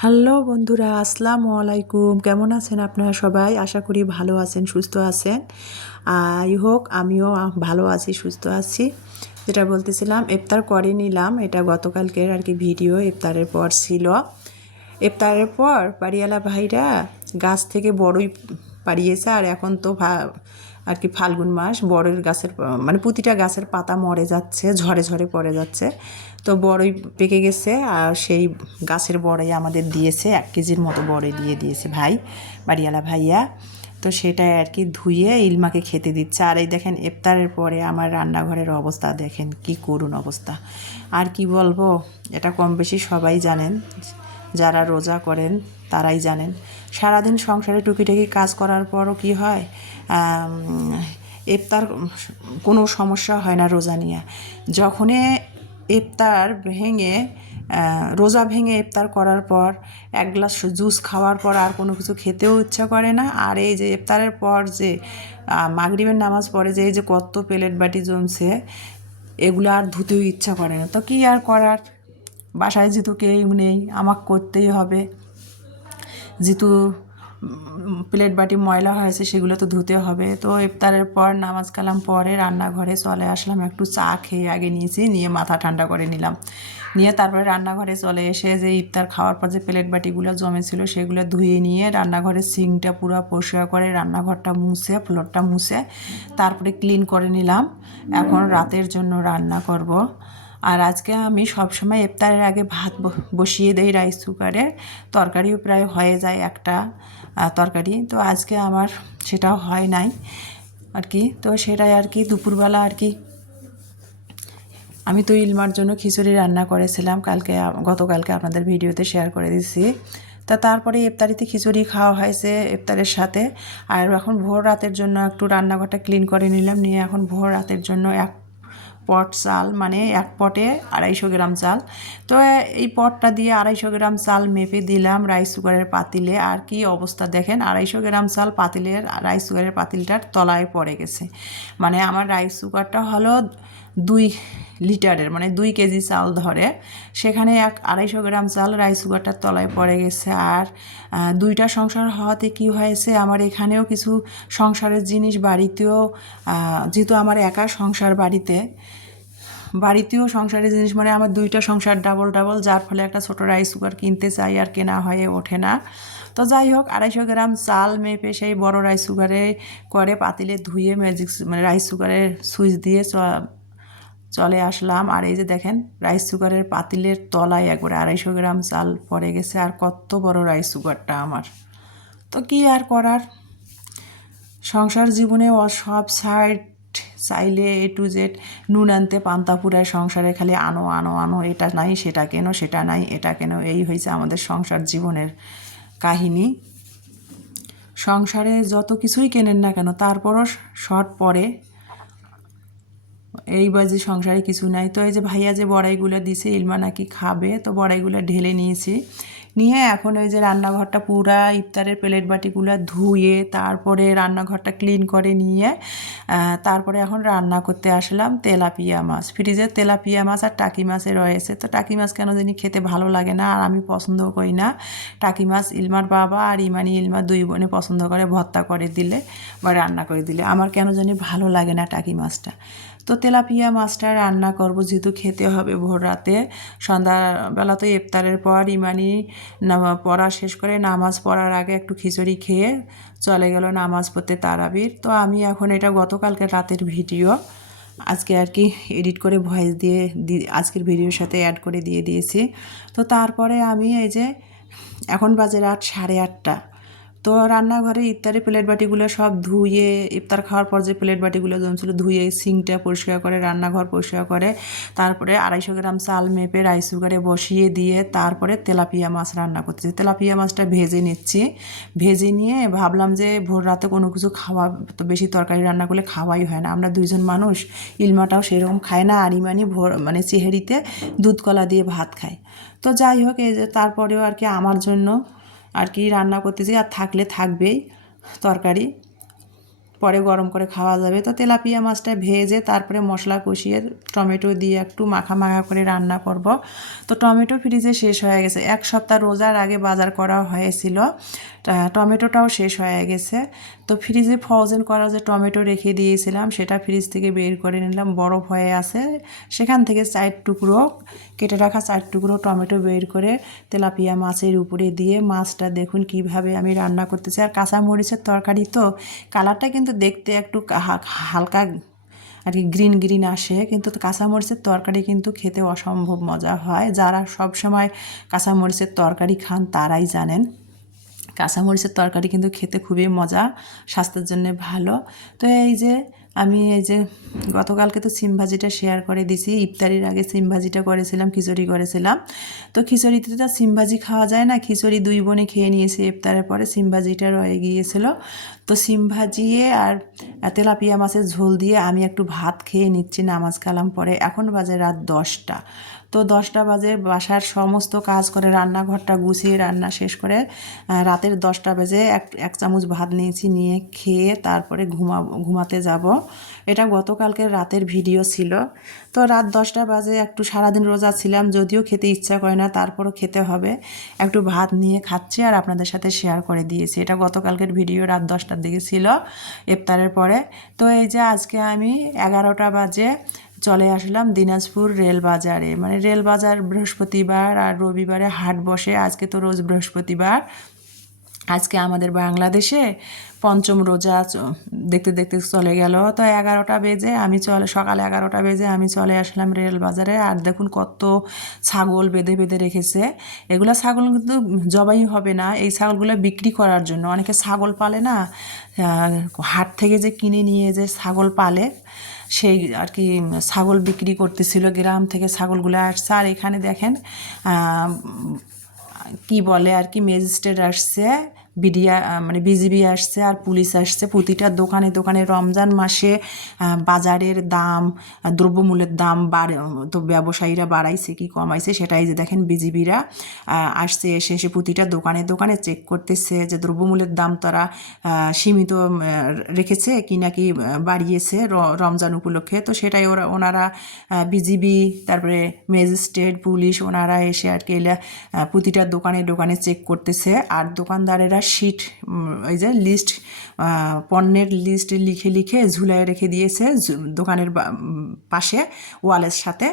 Hello বন্ধুরা, আসসালামু আলাইকুম। কেমন আছেন আপনারা সবাই? আশা করি ভালো আছেন, সুস্থ আছেন। আই হোক, আমিও ভালো আছি, সুস্থ আছি। যেটা বলতেছিলাম, ইফতার করে নিলাম। এটা গতকালকের আর কি ভিডিও, ইফতারের পর ছিল। ইফতারের পর বাড়িওয়ালা ভাইরা গাছ থেকে বড়ই পাড়িয়েছে, আর এখন তো ভা- আর কি ফাল্গুন মাস বড়ের গাছের মানে প্রতিটা গাছের পাতা মরে যাচ্ছে, ঝরে ঝরে পড়ে যাচ্ছে। তো বড়ই পেকে গেছে আর সেই গাছের বড়ই আমাদের দিয়েছে, এক কেজির মতো বড়ই দিয়ে দিয়েছে ভাই, বাড়িওয়ালা ভাইয়া। তো সেটাই আর কি ধুয়ে ইলমাকে খেতে দিচ্ছে। আর এই দেখেন ইফতারের পরে আমার রান্নাঘরের অবস্থা, দেখেন কি করুণ অবস্থা। আর কি বলব, এটা কম বেশি সবাই জানেন, যারা রোজা করেন তারাই জানেন। সারাদিন সংসারে টুকিটাকি কাজ করার পরও কি হয়? ইফতার কোনো সমস্যা হয় না রোজা নিয়ে। যখনই ইফতার ভেঙে রোজা ভেঙে ইফতার করার পর এক গ্লাস জুস খাওয়ার পর আর কোনো কিছু খেতেও ইচ্ছা করে না। আর এই যে ইফতারের পর যে মাগরিবের নামাজ পড়ে যে, এই যে কত প্লেট বাটি জমছে, এগুলো আর ধুতেও ইচ্ছা করে না। তো কী আর করার? বাসায় যেহেতু কেউ নেই, আমাকে করতেই হবে। যেহেতু প্লেট বাটি ময়লা হয়েছে সেগুলো তো ধুতে হবে। তো ইফতারের পর, নামাজ কালাম পরে রান্নাঘরে চলে আসলাম, একটু চা খেয়ে আগে নিয়েছি, নিয়ে মাথা ঠান্ডা করে নিলাম। নিয়ে তারপরে রান্নাঘরে চলে এসে যে ইফতার খাওয়ার পর যে প্লেট বাটিগুলো জমেছিল সেগুলো ধুয়ে নিয়ে রান্নাঘরের সিংটা পুরো পরিষ্কার করে রান্নাঘরটা মুছে, ফ্লোরটা মুছে তারপরে ক্লিন করে নিলাম। এখন রাতের জন্য রান্না করব। আর আজকে আমি সবসময় ইফতারের আগে ভাত বসিয়ে দেই রাইস কুকারে তরকারিও প্রায় হয়ে যায় একটা তরকারি। তো আজকে আমার সেটাও হয় নাই আর কি। তো সেটাই আর কি, দুপুরবেলা আর কি। আমি তো ইলমার জন্য খিচুড়ি রান্না করেছিলাম, কালকে গতকালকে আপনাদের ভিডিওতে শেয়ার করে দিচ্ছি তা তারপরে ইফতারিতে খিচুড়ি খাওয়া হয়েছে ইফতারের সাথে। আর এখন ভোর রাতের জন্য একটু রান্নাঘরটা ক্লিন করে নিলাম, নিয়ে এখন ভোর রাতের জন্য এক পট চাল মানে এক পটে আড়াইশো গ্রাম চাল। তো এই পটটা দিয়ে আড়াইশো গ্রাম চাল মেপে দিলাম রাইস কুকারের পাতিলে। আর কি অবস্থা দেখেন, আড়াইশো গ্রাম চাল পাতিলের রাইস কুকারের পাতিলটার তলায় পড়ে গেছে। মানে আমার রাইস কুকারটা হলো দুই লিটারের মানে দুই কেজি চাল ধরে। সেখানে এক আড়াইশো গ্রাম চাল রাইস কুকারটার তলায় পড়ে গেছে। আর দুইটা সংসার হওয়াতে কি হয়েছে, আমার এখানেও কিছু সংসারের জিনিস বাড়িতেও যেহেতু আমার একা সংসার বাড়িতে বাড়িতেও সংসারের জিনিস মানে আমার দুইটা সংসার ডাবল ডাবল যার ফলে একটা ছোটো রাইস কুকার কিনতে চাই আর কেনা হয়ে ওঠে না। তো যাই হোক, আড়াইশো গ্রাম চাল মেপে সেই বড় রাইস কুকারে করে পাতিলে ধুয়ে ম্যাজিক মানে রাইস কুকারের সুইচ দিয়ে চলে আসলাম। আর এই যে দেখেন রাইস কুকারের পাতিলের তলায় একবারে আড়াইশো গ্রাম চাল পড়ে গেছে, আর কত বড় রাইস কুকারটা আমার। তো কি আর করার? সংসার জীবনে সব সাইড চাইলে এ টু জেড নুন আনতে, পান্তা পুরায় সংসারে খালি আনো আনো আনো, এটা নাই, সেটা কেন, সেটা নাই, এটা কেন, এই হয়েছে আমাদের সংসার জীবনের কাহিনী। সংসারে যত কিছুই কেনেন না কেন, তারপরও শর্ট পড়ে এই বাজে সংসারে কিছু নাই, তো এই যে ভাইয়া যে বড়াইগুলো দিছে, ইলমা নাকি খাবে, তো বড়াইগুলো ঢেলে নিয়েছি। নিয়ে এখন ওই যে রান্নাঘরটা পুরা ইফতারের প্লেট বাটিগুলো ধুয়ে তারপরে রান্নাঘরটা ক্লিন করে নিয়ে তারপরে এখন রান্না করতে আসলাম তেলাপিয়া মাছ। ফ্রিজে তেলাপিয়া মাছ আর টাকি মাছে রয়েছে। তো টাকি মাছ কেন জানি খেতে ভালো লাগে না আর আমি পছন্দও করি না। টাকি মাছ ইলমার বাবা আর ইমানি ইলমা দুই বোনে পছন্দ করে, ভর্তা করে দিলে বা রান্না করে দিলে। আমার কেন জানি ভালো লাগে না টাকি মাছটা। তো তেলাপিয়া মাছটা রান্না করব, যেহেতু খেতে হবে ভোর রাতে। সন্ধ্যাবেলা তো ইফতারের পর, ইমানি পড়া শেষ করে নামাজ পড়ার আগে একটু খিচুড়ি খেয়ে চলে গেল নামাজ পড়তে তারাবির। তো আমি এখন এটা গতকালকে রাতের ভিডিও। আজকে আর কি এডিট করে ভয়েস দিয়ে আজকের ভিডিওর সাথে অ্যাড করে দিয়ে দিয়েছি। তো তারপরে আমি এই যে, এখন বাজে রাত সাড়ে আটটা। তো রান্নাঘরে ইফতারি প্লেট বাটিগুলো সব ধুয়ে, ইফতার খাওয়ার পর যে প্লেট বাটিগুলো জমছিল ধুয়ে সিঙ্কটা পরিষ্কার করে, রান্নাঘর পরিষ্কার করে, তারপরে আড়াইশো গ্রাম চাল মেপে রাইস কুকারে বসিয়ে দিয়ে তারপরে তেলাপিয়া মাছ রান্না করতেছি। তেলাপিয়া মাছটা ভেজে নিচ্ছি। ভেজে নিয়ে ভাবলাম যে ভোর রাতে কোনো কিছু খাওয়া, তো বেশি তরকারি রান্না করলে খাওয়াই হয় না। আমরা দুইজন মানুষ, ইলমাটাও সেরকম খায় না, আর ইমানি ভোর মানে চেহারিতে দুধ কলা দিয়ে ভাত খায়। তো যাই হোক, এই যে তারপরেও আর কি আমার জন্য আর কি রান্না করতেছি আর থাকলে থাকবেই তরকারি। পরে গরম করে খাওয়া যাবে। তো তেলাপিয়া মাছটা ভেজে তারপরে মশলা কষিয়ে টমেটো দিয়ে একটু মাখা মাখা করে রান্না করব। তো টমেটো ফ্রিজে শেষ হয়ে গেছে। এক সপ্তাহ রোজার আগে বাজার করা হয়েছিল। টমেটোটাও শেষ হয়ে গেছে। তো ফ্রিজে ফ্রোজেন করা যে টমেটো রেখে দিয়েছিলাম, সেটা ফ্রিজ থেকে বের করে নিলাম। বরফ হয়ে আছে। সেখান থেকে চার টুকরো, কেটে রাখা চার টুকরো টমেটো বের করে তেলাপিয়া মাছের উপরে দিয়ে মাছটা দেখুন কীভাবে আমি রান্না করতেছি। আর কাঁচামরিচের তরকারি তো কালারটা কিন্তু দেখতে একটু হালকা আর কি গ্রিন গ্রিন আসে। কিন্তু কাঁচামরিচের তরকারি কিন্তু খেতে অসম্ভব মজা হয়। যারা সব সময় কাঁচামরিচের তরকারি খান তারাই জানেন। কাঁচামরিচের তরকারি কিন্তু খেতে খুবই মজা, স্বাস্থ্যের জন্য ভালো। তো এই যে আমি এই যে গতকালকে তো সিম ভাজিটা শেয়ার করে দিছি, ইফতারির আগে সিম ভাজিটা করেছিলাম, খিচুড়ি করেছিলাম। তো খিচুড়িতে তো সিম ভাজি খাওয়া যায় না, খিচুড়ি দুই বোনে খেয়ে নিয়েছি, ইফতারের পরে সিম ভাজিটা রয়ে গিয়েছিল। তো সিম ভাজিয়ে আর তেলাপিয়া মাছের ঝোল দিয়ে আমি একটু ভাত খেয়ে নিচ্ছি নামাজ কালাম পরে। এখন বাজে রাত দশটা। তো দশটা বাজে বাসার সমস্ত কাজ করে, রান্নাঘরটা গুছিয়ে রান্না শেষ করে রাতের দশটা বাজে এক এক চামচ ভাত নিয়েছি, নিয়ে খেয়ে তারপরে ঘুমা, ঘুমাতে যাব। এটা গতকালকের রাতের ভিডিও ছিল। তো রাত দশটা বাজে, একটু সারাদিন রোজা ছিলাম, যদিও খেতে ইচ্ছা করে না, তারপরও খেতে হবে। একটু ভাত নিয়ে খাচ্ছি আর আপনাদের সাথে শেয়ার করে দিয়েছি। এটা গতকালকের ভিডিও রাত দশটার দিকে ছিল, ইফতারের পরে। তো এই যে আজকে আমি এগারোটা বাজে চলে আসলাম দিনাজপুর রেল বাজারে মানে রেল বাজার বৃহস্পতিবার আর রবিবারে হাট বসে। আজকে তো রোজ বৃহস্পতিবার। আজকে আমাদের বাংলাদেশে পঞ্চম রোজা দেখতে দেখতে চলে গেল। তো এগারোটা বেজে আমি চলে, সকাল এগারোটা বেজে আমি চলে আসলাম রেল বাজারে আর দেখুন কত ছাগল বেঁধে বেঁধে রেখেছে। এগুলো ছাগল কিন্তু জবাই হবে না। এই ছাগলগুলো বিক্রি করার জন্য। অনেকে ছাগল পালে না হাট থেকে যে কিনে নিয়ে যে ছাগল পালে সেই আর কি ছাগল বিক্রি করতেছিল, গ্রাম থেকে ছাগলগুলো আসছে। আর এখানে দেখেন কি বলে আর কি ম্যাজিস্ট্রেট আসছে। বিডিয়া মানে বিজিবি আসছে আর পুলিশ আসছে। প্রতিটা দোকানে দোকানে রমজান মাসে বাজারের দাম দ্রব্যমূল্যের দাম বাড়ে, তো ব্যবসায়ীরা বাড়াইছে, কি কমাইছে সেটাই যে দেখেন বিজিবিরা আসছে, এসে এসে প্রতিটা দোকানে দোকানে চেক করতেছে যে দ্রব্যমূল্যের দাম তারা সীমিত রেখেছে কি নাকি বাড়িয়েছে রমজান উপলক্ষে। তো সেটাই ওরা, ওনারা বিজিবি তারপরে ম্যাজিস্ট্রেট, পুলিশ, ওনারা এসে আর কি প্রতিটা দোকানে দোকানে চেক করতেছে। আর দোকানদারেরা শিট ওই যে লিস্ট পণ্যের লিস্ট লিখে লিখে ঝুলায় রেখে দিয়েছে দোকানের পাশে ওয়ালের সাথে।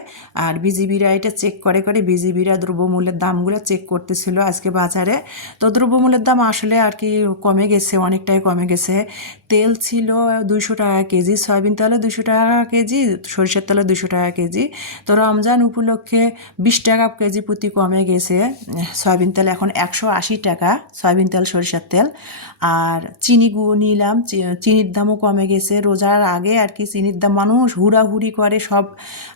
আর বিজিবিরা এটা চেক করে করে বিজিবিরা দ্রব্যমূল্যের দামগুলো চেক করতেছিল আজকে বাজারে। তো দ্রব্যমূল্যের দাম আসলে আর কি কমে গেছে, অনেকটাই কমে গেছে। তেল ছিল দুইশো টাকা কেজি, সয়াবিন তেলে দুশো টাকা কেজি, সরিষার তেলে দুশো টাকা কেজি। তো রমজান উপলক্ষে বিশ টাকা কেজি প্রতি কমে গেছে। সয়াবিন তেল এখন একশো আশি টাকা, সয়াবিন তেল সরিষার তেল। আর চিনি নিলাম। চিনির দামও কমে গেছে। রোজার আগে আর কি চিনির দাম মানুষ হুড়াহুড়ি করে সব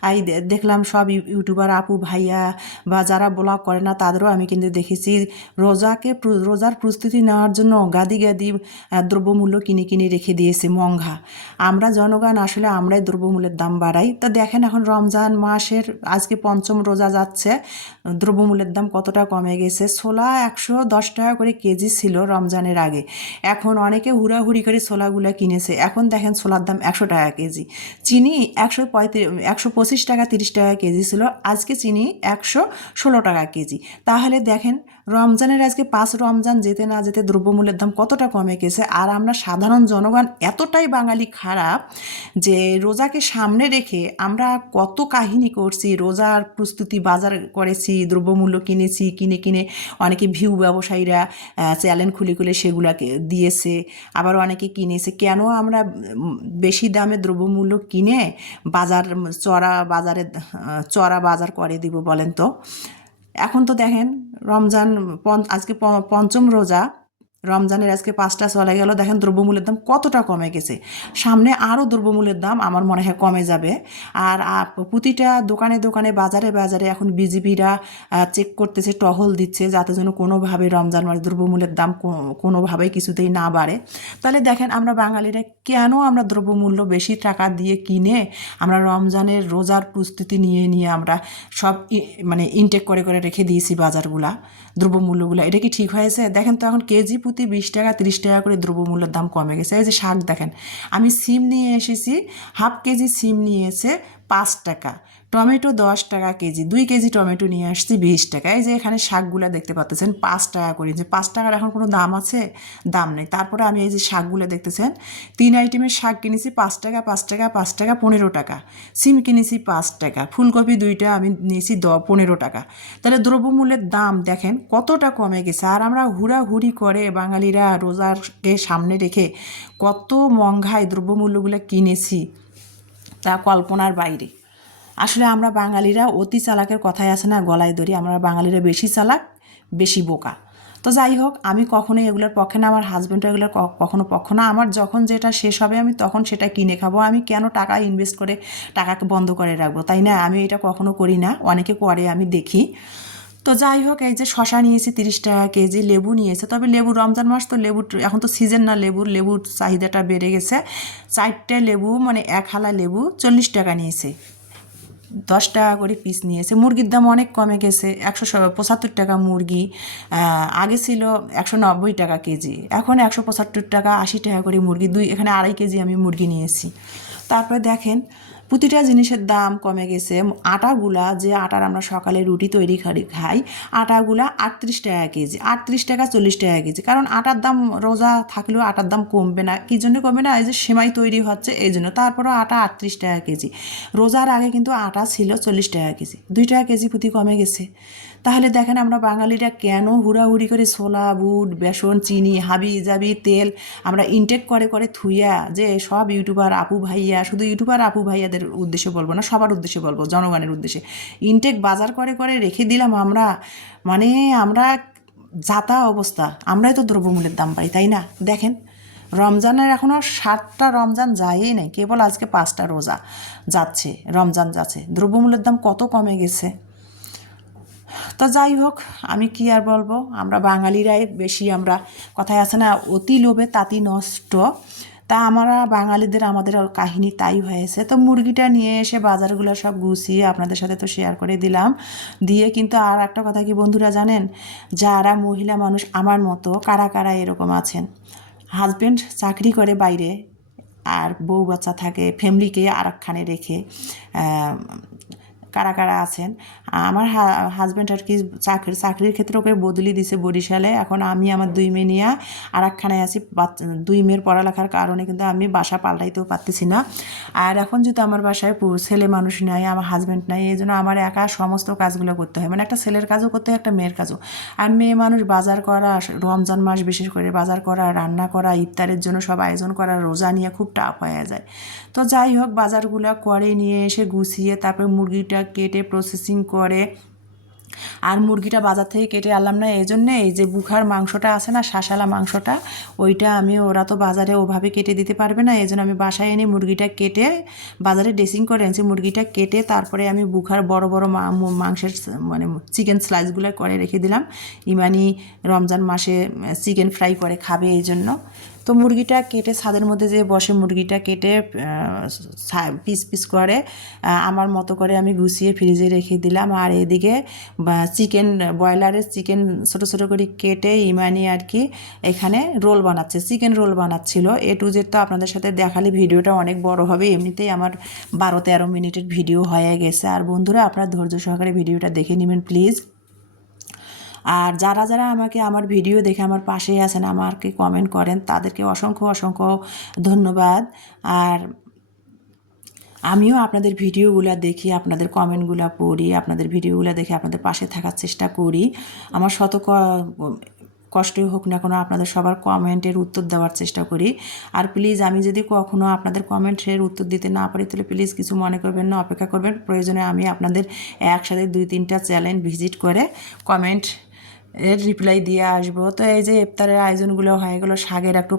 আই দেখলাম সব ইউ- ইউটিউবার আপু, ভাইয়া বা যারা ব্লগ করে না, তাদেরও আমি কিন্তু দেখেছি রোজাকে রোজার প্রস্তুতি নেওয়ার জন্য গাদি গাদি দ্রব্যমূল্য কিনে কিনে রেখে দিয়েছে মঙ্ঘা আমরা জনগণ আসলে আমরাই দ্রব্যমূল্যের দাম বাড়াই। তা দেখেন এখন রমজান মাসের আজকে পঞ্চম রোজা যাচ্ছে। দ্রব্যমূল্যের দাম কতটা কমে গেছে? ছোলা একশো দশ টাকা করে কেজি ছিল। রমজানের আগে। এখন অনেকে হুড়াহুড়ি করে ছোলাগুলো কিনেছে। এখন দেখেন ছোলার দাম একশো টাকা কেজি। চিনি একশো পঁয়ত্রিশ, একশো পঁচিশ টাকা তিরিশ টাকা কেজি ছিল। আজকে চিনি একশো ষোলো টাকা কেজি। তাহলে দেখেন রমজানের আজকে পাঁচ রমজান যেতে না যেতে দ্রব্যমূল্যের দাম কতটা কমে গেছে? আর আমরা সাধারণ জনগণ এতটাই বাঙালি খারাপ যে রোজাকে সামনে রেখে আমরা কত কাহিনী করছি। রোজার প্রস্তুতি বাজার করেছি, দ্রব্যমূল্য কিনেছি, কিনে কিনে অনেকে ভিউ ব্যবসায়ীরা চ্যানেল খুলে খুলে সেগুলাকে দিয়েছে, আবার অনেকে কিনেছে। কেন আমরা বেশি দামে দ্রব্যমূল্য কিনে বাজার চড়া বাজারে চড়া বাজার করে দিব বলেন তো? এখন তো দেখেন রমজান আজকে পঞ্চম রোজা। রমজানের আজকে পাঁচটা চলে গেল। দেখেন দ্রব্যমূল্যের দাম কতটা কমে গেছে। সামনে আরও দ্রব্যমূল্যের দাম আমার মনে হয় কমে যাবে। আর প্রতিটা দোকানে দোকানে, বাজারে বাজারে এখন বিজিবিরা চেক করতেছে, টহল দিচ্ছে যাতে যেন কোনোভাবে রমজান মাসে দ্রব্যমূল্যের দাম কোনোভাবেই কিছুতেই না বাড়ে। তাহলে দেখেন আমরা বাঙালিরা কেন আমরা দ্রব্যমূল্য বেশি টাকা দিয়ে কিনে আমরা রমজানের রোজার প্রস্তুতি নিয়ে নিয়ে আমরা সব মানে ইনটেক করে করে রেখে দিয়েছি বাজারগুলা? দ্রব্যমূল্যগুলো এটা কি ঠিক হয়েছে? দেখেন তো এখন কেজি প্রতি বিশ টাকা, তিরিশ টাকা করে দ্রব্যমূল্যের দাম কমে গেছে। এই যে শাক দেখেন, আমি সিম নিয়ে এসেছি, হাফ কেজি সিম নিয়ে এসে পাঁচ টাকা, টমেটো দশ টাকা কেজি, দুই কেজি টমেটো নিয়ে আসছি বিশ টাকা। এই যে এখানে শাকগুলো দেখতে পাচ্ছেন পাঁচ টাকা করে। যে পাঁচ টাকার এখন কোনো দাম আছে? দাম নেই। তারপরে আমি এই যে শাকগুলো দেখতেছেন, তিন আইটেমের শাক কিনেছি পাঁচ টাকা পাঁচ টাকা পাঁচ টাকা, পনেরো টাকা। সিম কিনেছি পাঁচ টাকা, ফুলকপি দুইটা আমি নিয়েছি দ, পনেরো টাকা। তাহলে দ্রব্যমূল্যের দাম দেখেন কতটা কমে গেছে। আর আমরা হুড়াহুড়ি করে বাঙালিরা রোজারকে সামনে রেখে কত মঙ্ঘায় দ্রব্যমূল্যগুলো কিনেছি। তা কল্পনার বাইরে। আসলে আমরা বাঙালিরা অতি চালাকের কথাই আছে না গলায় ধরি আমরা বাঙালিরা বেশি চালাক, বেশি বোকা। তো যাই হোক, আমি কখনোই এগুলোর পক্ষে না, আমার হাজব্যান্ড এগুলোর কখনো পক্ষ না। আমার যখন যেটা শেষ হবে, আমি তখন সেটা কিনে খাব। আমি কেন টাকা ইনভেস্ট করে টাকাকে বন্ধ করে রাখব? তাই না? আমি এটা কখনো করি না। অনেকে করে, আমি দেখি। তো যাই হোক, এই যে শশা নিয়েছি তিরিশ টাকা কেজি, লেবু নিয়েছে। তবে লেবু, রমজান মাস তো লেবু, এখন তো সিজন না লেবুর লেবুর চাহিদাটা বেড়ে গেছে। চারটে লেবু মানে এক হালা লেবু, চল্লিশ টাকা নিয়েছে। দশ টাকা করে পিস নিয়েছে। মুরগির দাম অনেক কমে গেছে, একশো পঁচাত্তর টাকা মুরগি আগে ছিল একশো নব্বই টাকা কেজি, এখন একশো পঁচাত্তর টাকা, আশি টাকা করে মুরগি। দুই, এখানে আড়াই কেজি আমি মুরগি নিয়েছি। তারপরে দেখেন প্রতিটা জিনিসের দাম কমে গেছে। আটাগুলা যে আটার আমরা সকালে রুটি তৈরি করি খাই, আটাগুলা আটত্রিশ টাকা কেজি, আটত্রিশ টাকা চল্লিশ টাকা কেজি। কারণ আটার দাম রোজা থাকলেও আটার দাম কমবে না। কী জন্য কমবে না? এই যে সেমাই তৈরি হচ্ছে, এই জন্য। তারপরও আটা আটত্রিশ টাকা কেজি। রোজার আগে কিন্তু আটা ছিল চল্লিশ টাকা কেজি। দুই টাকা কেজি প্রতি কমে গেছে। তাহলে দেখেন আমরা বাঙালিরা কেন হুড়াহুড়ি করে ছোলা, বুট, বেসন, চিনি, হাবি জাবি, তেল আমরা ইনটেক করে করে থুইয়া যে সব ইউটিউবার আপু ভাইয়া, শুধু ইউটিউবার আপু ভাইয়াদের উদ্দেশ্যে বলব না, সবার উদ্দেশ্যে বলব, জনগণের উদ্দেশ্যে। ইনটেক বাজার করে করে রেখে দিলাম আমরা মানে আমরা যাতা অবস্থা, আমরাই তো দ্রব্যমূল্যের দাম পাই, তাই না? দেখেন, রমজানের এখনও সাতটা রমজান যায়ই নাই, কেবল আজকে পাঁচটা রোজা যাচ্ছে, রমজান যাচ্ছে। দ্রব্যমূল্যের দাম কত কমে গেছে? তো যাই হোক, আমি কি আর বলব? আমরা বাঙালিরাই বেশি আমরা, কথায় আছে না, অতি লোভে তাতি নষ্ট। তা আমরা বাঙালিদের, আমাদের কাহিনী তাই হয়েছে। তো মুরগিটা নিয়ে এসে বাজারগুলো সব গুছিয়ে আপনাদের সাথে তো শেয়ার করে দিলাম। দিয়ে কিন্তু আর একটা কথা কি বন্ধুরা জানেন? যারা মহিলা মানুষ আমার মতো, কারা কারা এরকম আছেন? হাজব্যান্ড চাকরি করে বাইরে, আর বউ বাচ্চা থাকে ফ্যামিলিকে আরেকখানে রেখে কারা কারা আছেন? আমার হাজব্যান্ড আর কি চাকরি, চাকরির ক্ষেত্রে ওকে বদলি দিছে বরিশালে। এখন আমি আমার দুই মেয়ে নিয়ে আর একখানায় আছি দুই মেয়ের পড়ালেখার কারণে কিন্তু আমি বাসা পাল্টাইতেও পারতেছি না। আর এখন যেহেতু আমার বাসায় ছেলে মানুষ নাই, আমার হাজব্যান্ড নাই, এই জন্য আমার একা সমস্ত কাজগুলো করতে হয়। মানে একটা ছেলের কাজও করতে হয়, একটা মেয়ের কাজও। আর মেয়ে মানুষ বাজার করা, রমজান মাস বিশেষ করে বাজার করা, রান্না করা, ইফতারের জন্য সব আয়োজন করা, রোজা নিয়ে খুব টাফ হয়ে যায়। তো যাই হোক, বাজারগুলো করে নিয়ে এসে গুছিয়ে তারপরে মুরগিটা কেটে প্রসেসিং করে। আর মুরগিটা বাজার থেকে কেটে আনলাম না, এই জন্যে এই যে বুখার মাংসটা আছে না, শাঁসালা মাংসটা, ওইটা আমি, ওরা তো বাজারে ওভাবে কেটে দিতে পারবে না, এই জন্য আমি বাসায় এনে মুরগিটা কেটে বাজারে ড্রেসিং করে এনেছি। মুরগিটা কেটে তারপরে আমি বুখার বড় বড় মাংসের মানে চিকেন স্লাইসগুলো করে রেখে দিলাম। ইমানি রমজান মাসে চিকেন ফ্রাই করে খাবে এই জন্য। তো মুরগিটা কেটে ছাদের মধ্যে যে বসে, মুরগিটা কেটে পিস পিস করে আমার মতো করে আমি গুছিয়ে ফ্রিজে রেখে দিলাম। আর এদিকে চিকেন, ব্রয়লারের চিকেন ছোটো ছোটো করে কেটে ইমানি আর কি এখানে রোল বানাচ্ছে, চিকেন রোল বানাচ্ছিল। এ টু জেড তো আপনাদের সাথে দেখালে ভিডিওটা অনেক বড় হবে, এমনিতেই আমার বারো তেরো মিনিটের ভিডিও হয়ে গেছে। আর বন্ধুরা, আপনারা ধৈর্য সহকারে ভিডিওটা দেখে নেবেন, প্লিজ। আর যারা যারা আমাকে আমার ভিডিও দেখে আমার পাশে আছেন, আমাকে কমেন্ট করেন, তাদেরকে অসংখ্য অসংখ্য ধন্যবাদ। আর আমিও আপনাদের ভিডিওগুলো দেখি, আপনাদের কমেন্টগুলো পড়ি, আপনাদের ভিডিওগুলো দেখে আপনাদের পাশে থাকার চেষ্টা করি। আমার শত কষ্টই হোক না কোনো আপনাদের সবার কমেন্টের উত্তর দেওয়ার চেষ্টা করি। আর প্লিজ আমি যদি কখনও আপনাদের কমেন্টের উত্তর দিতে না পারি, তাহলে প্লিজ কিছু মনে করবেন না, অপেক্ষা করবেন। প্রয়োজনে আমি আপনাদের একসাথে দুই তিনটা চ্যানেল ভিজিট করে কমেন্ট এর রিপ্লাই দিয়ে আসব। তো এই যে ইফতারের আয়োজনগুলো হয় এগুলো শাকের একটু